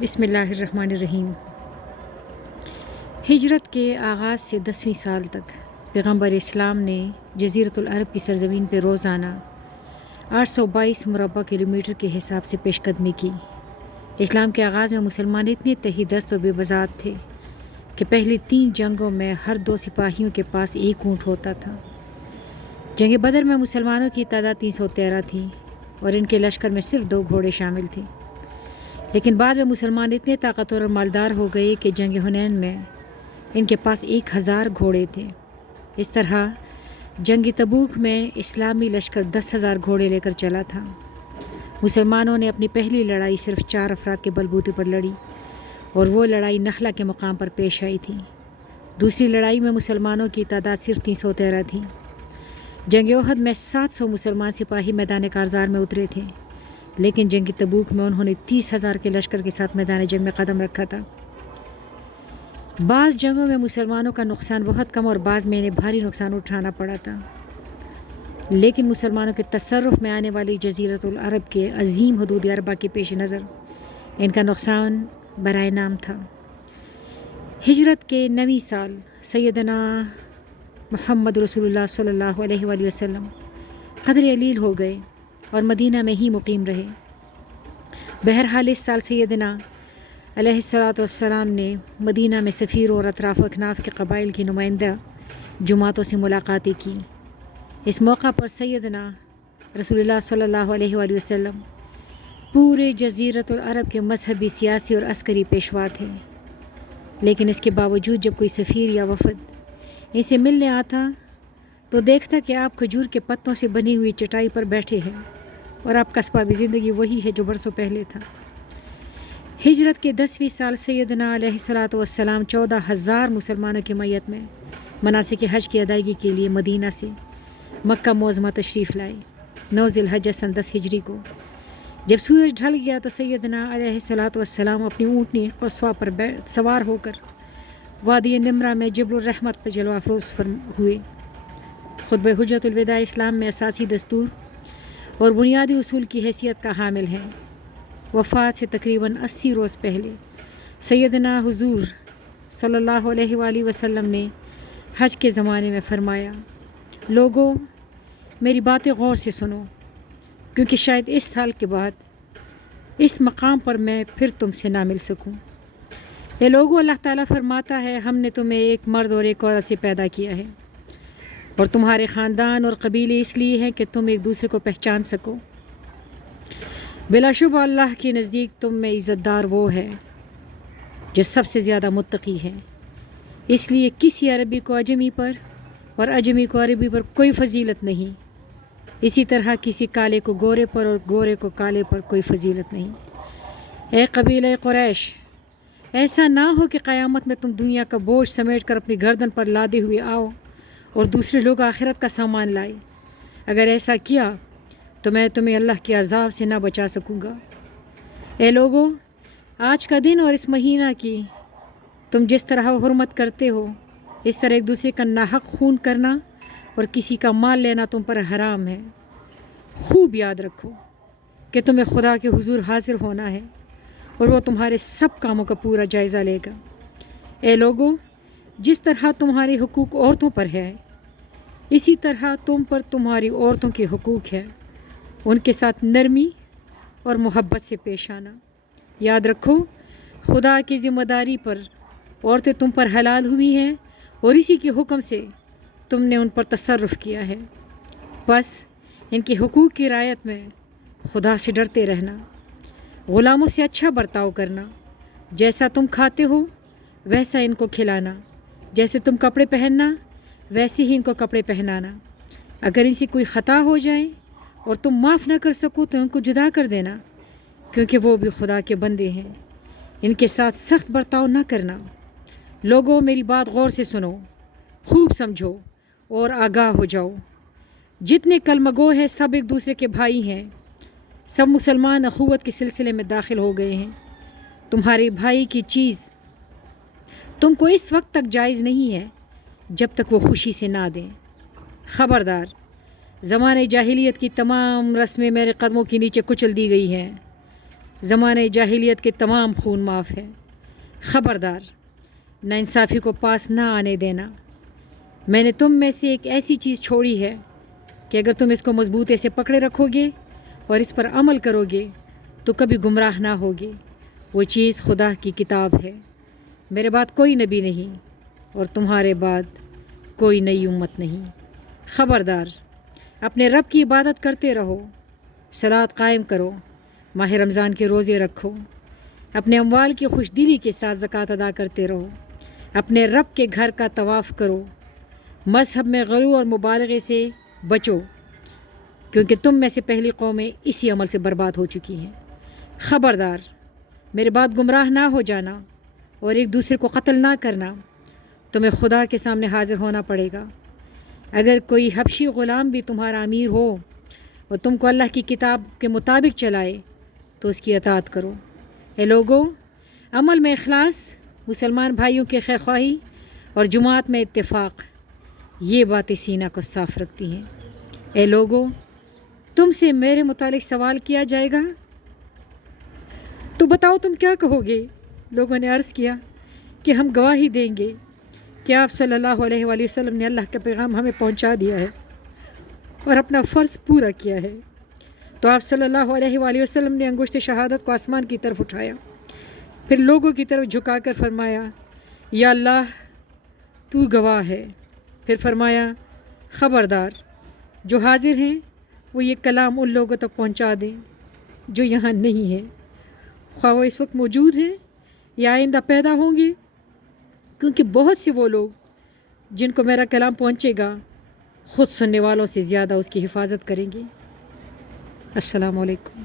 بسم اللہ الرحمن الرحیم۔ ہجرت کے آغاز سے 10ویں سال تک پیغمبر اسلام نے جزیرۃ العرب کی سرزمین پہ روزانہ 822 مربع کلومیٹر کے حساب سے پیش قدمی کی۔ اسلام کے آغاز میں مسلمان اتنے تہی دست اور بے بذات تھے کہ پہلی 3 جنگوں میں ہر 2 سپاہیوں کے پاس ایک اونٹ ہوتا تھا۔ جنگ بدر میں مسلمانوں کی تعداد 313 تھی اور ان کے لشکر میں صرف 2 گھوڑے شامل تھے، لیکن بعد میں مسلمان اتنے طاقتور اور مالدار ہو گئے کہ جنگ حنین میں ان کے پاس 1000 گھوڑے تھے۔ اس طرح جنگ تبوک میں اسلامی لشکر 10,000 گھوڑے لے کر چلا تھا۔ مسلمانوں نے اپنی پہلی لڑائی صرف 4 افراد کے بلبوتے پر لڑی اور وہ لڑائی نخلا کے مقام پر پیش آئی تھی۔ دوسری لڑائی میں مسلمانوں کی تعداد صرف 313 تھی۔ جنگ احد میں 700 مسلمان سپاہی میدان کارزار میں اترے تھے، لیکن جنگ تبوک میں انہوں نے 30,000 کے لشکر کے ساتھ میدان جنگ میں قدم رکھا تھا۔ بعض جنگوں میں مسلمانوں کا نقصان بہت کم اور بعض میں انہیں بھاری نقصان اٹھانا پڑا تھا، لیکن مسلمانوں کے تصرف میں آنے والی جزیرۃ العرب کے عظیم حدود اربع کے پیش نظر ان کا نقصان برائے نام تھا۔ ہجرت کے 9ویں سال سیدنا محمد رسول اللہ صلی اللہ علیہ وآلہ وسلم قدر علیل ہو گئے اور مدینہ میں ہی مقیم رہے۔ بہرحال اس سال سیدنا علیہ السلام نے مدینہ میں سفیروں اور اطراف و اکناف کے قبائل کی نمائندہ جماعتوں سے ملاقاتیں کی۔ اس موقع پر سیدنا رسول اللہ صلی اللہ علیہ وآلہ وسلم پورے جزیرۃ العرب کے مذہبی، سیاسی اور عسکری پیشوا تھے، لیکن اس کے باوجود جب کوئی سفیر یا وفد ان سے ملنے آتا تو دیکھتا کہ آپ کھجور کے پتوں سے بنی ہوئی چٹائی پر بیٹھے ہیں اور آپ کا اسباب زندگی وہی ہے جو برسوں پہلے تھا۔ ہجرت کے 10ویں سال سیدنا علیہ السلام 14,000 مسلمانوں کی میت میں مناسک حج کی ادائیگی کے لیے مدینہ سے مکہ معظمہ تشریف لائے۔ 9 ذی الحجہ سن 10 ہجری کو جب سورج ڈھل گیا تو سیدنا علیہ السلام اپنی اونٹنی قصوہ پر سوار ہو کر وادی نمرہ میں جبل الرحمت پر جلوہ افروز ہوئے۔ خطبہ حجۃ الوداع اسلام میں اساسی دستور اور بنیادی اصول کی حیثیت کا حامل ہے۔ وفات سے تقریباً 80 روز پہلے سیدنا حضور صلی اللہ علیہ وآلہ وسلم نے حج کے زمانے میں فرمایا، لوگوں میری باتیں غور سے سنو، کیونکہ شاید اس سال کے بعد اس مقام پر میں پھر تم سے نہ مل سکوں۔ اے لوگوں، اللہ تعالیٰ فرماتا ہے، ہم نے تمہیں ایک مرد اور ایک عورت سے پیدا کیا ہے اور تمہارے خاندان اور قبیلے اس لیے ہیں کہ تم ایک دوسرے کو پہچان سکو۔ بلا شبہ اللہ کے نزدیک تم میں عزت دار وہ ہے جو سب سے زیادہ متقی ہے۔ اس لیے کسی عربی کو اجمی پر اور اجمی کو عربی پر کوئی فضیلت نہیں، اسی طرح کسی کالے کو گورے پر اور گورے کو کالے پر کوئی فضیلت نہیں۔ اے قبیلہ قریش، ایسا نہ ہو کہ قیامت میں تم دنیا کا بوجھ سمیٹ کر اپنی گردن پر لادے ہوئے آؤ اور دوسرے لوگ آخرت کا سامان لائے۔ اگر ایسا کیا تو میں تمہیں اللہ کے عذاب سے نہ بچا سکوں گا۔ اے لوگوں، آج کا دن اور اس مہینہ کی تم جس طرح حرمت کرتے ہو، اس طرح ایک دوسرے کا ناحق خون کرنا اور کسی کا مال لینا تم پر حرام ہے۔ خوب یاد رکھو کہ تمہیں خدا کے حضور حاضر ہونا ہے اور وہ تمہارے سب کاموں کا پورا جائزہ لے گا۔ اے لوگوں، جس طرح تمہارے حقوق عورتوں پر ہے، اسی طرح تم پر تمہاری عورتوں کے حقوق ہیں، ان کے ساتھ نرمی اور محبت سے پیش آنا۔ یاد رکھو، خدا کی ذمہ داری پر عورتیں تم پر حلال ہوئی ہیں اور اسی کے حکم سے تم نے ان پر تصرف کیا ہے، بس ان کے حقوق کی رعایت میں خدا سے ڈرتے رہنا، غلاموں سے اچھا برتاؤ کرنا، جیسا تم کھاتے ہو ویسا ان کو کھلانا، جیسے تم کپڑے پہننا ویسے ہی ان کو کپڑے پہنانا۔ اگر ان سے کوئی خطا ہو جائے اور تم معاف نہ کر سکو تو ان کو جدا کر دینا، کیونکہ وہ بھی خدا کے بندے ہیں۔ ان کے ساتھ سخت برتاؤ نہ کرنا۔ لوگوں، میری بات غور سے سنو، خوب سمجھو اور آگاہ ہو جاؤ۔ جتنے کلمہ گو ہیں سب ایک دوسرے کے بھائی ہیں، سب مسلمان اخوت کے سلسلے میں داخل ہو گئے ہیں۔ تمہارے بھائی کی چیز تم کو اس وقت تک جائز نہیں ہے جب تک وہ خوشی سے نہ دیں۔ خبردار، زمانے جاہلیت کی تمام رسمیں میرے قدموں کے نیچے کچل دی گئی ہیں۔ زمانۂ جاہلیت کے تمام خون معاف ہے۔ خبردار، ناانصافی کو پاس نہ آنے دینا۔ میں نے تم میں سے ایک ایسی چیز چھوڑی ہے کہ اگر تم اس کو مضبوطی سے پکڑے رکھو گے اور اس پر عمل کرو گے تو کبھی گمراہ نہ ہوگے۔ وہ چیز خدا کی کتاب ہے۔ میرے بعد کوئی نبی نہیں اور تمہارے بعد کوئی نئی امت نہیں۔ خبردار، اپنے رب کی عبادت کرتے رہو، صلاۃ قائم کرو، ماہ رمضان کے روزے رکھو، اپنے اموال کی خوش دلی کے ساتھ زکوٰۃ ادا کرتے رہو، اپنے رب کے گھر کا طواف کرو، مذہب میں غلو اور مبالغے سے بچو کیونکہ تم میں سے پہلی قومیں اسی عمل سے برباد ہو چکی ہیں۔ خبردار، میرے بعد گمراہ نہ ہو جانا اور ایک دوسرے کو قتل نہ کرنا۔ تمہیں خدا کے سامنے حاضر ہونا پڑے گا۔ اگر کوئی حبشی غلام بھی تمہارا امیر ہو اور تم کو اللہ کی کتاب کے مطابق چلائے تو اس کی اطاعت کرو۔ اے لوگو، عمل میں اخلاص، مسلمان بھائیوں کی خیرخواہی اور جماعت میں اتفاق، یہ باتیں سینہ کو صاف رکھتی ہیں۔ اے لوگو، تم سے میرے متعلق سوال کیا جائے گا تو بتاؤ تم کیا کہو گے؟ لوگوں نے عرض کیا کہ ہم گواہی دیں گے کہ آپ صلی اللہ علیہ وآلہ وسلم نے اللہ کا پیغام ہمیں پہنچا دیا ہے اور اپنا فرض پورا کیا ہے۔ تو آپ صلی اللہ علیہ وآلہ وسلم نے انگشت شہادت کو آسمان کی طرف اٹھایا، پھر لوگوں کی طرف جھکا کر فرمایا، یا اللہ تو گواہ ہے۔ پھر فرمایا، خبردار، جو حاضر ہیں وہ یہ کلام ان لوگوں تک پہنچا دیں جو یہاں نہیں ہیں، خواہ وہ اس وقت موجود ہیں یا آئندہ پیدا ہوں گے، کیونکہ بہت سے وہ لوگ جن کو میرا کلام پہنچے گا خود سننے والوں سے زیادہ اس کی حفاظت کریں گے۔ السلام علیکم۔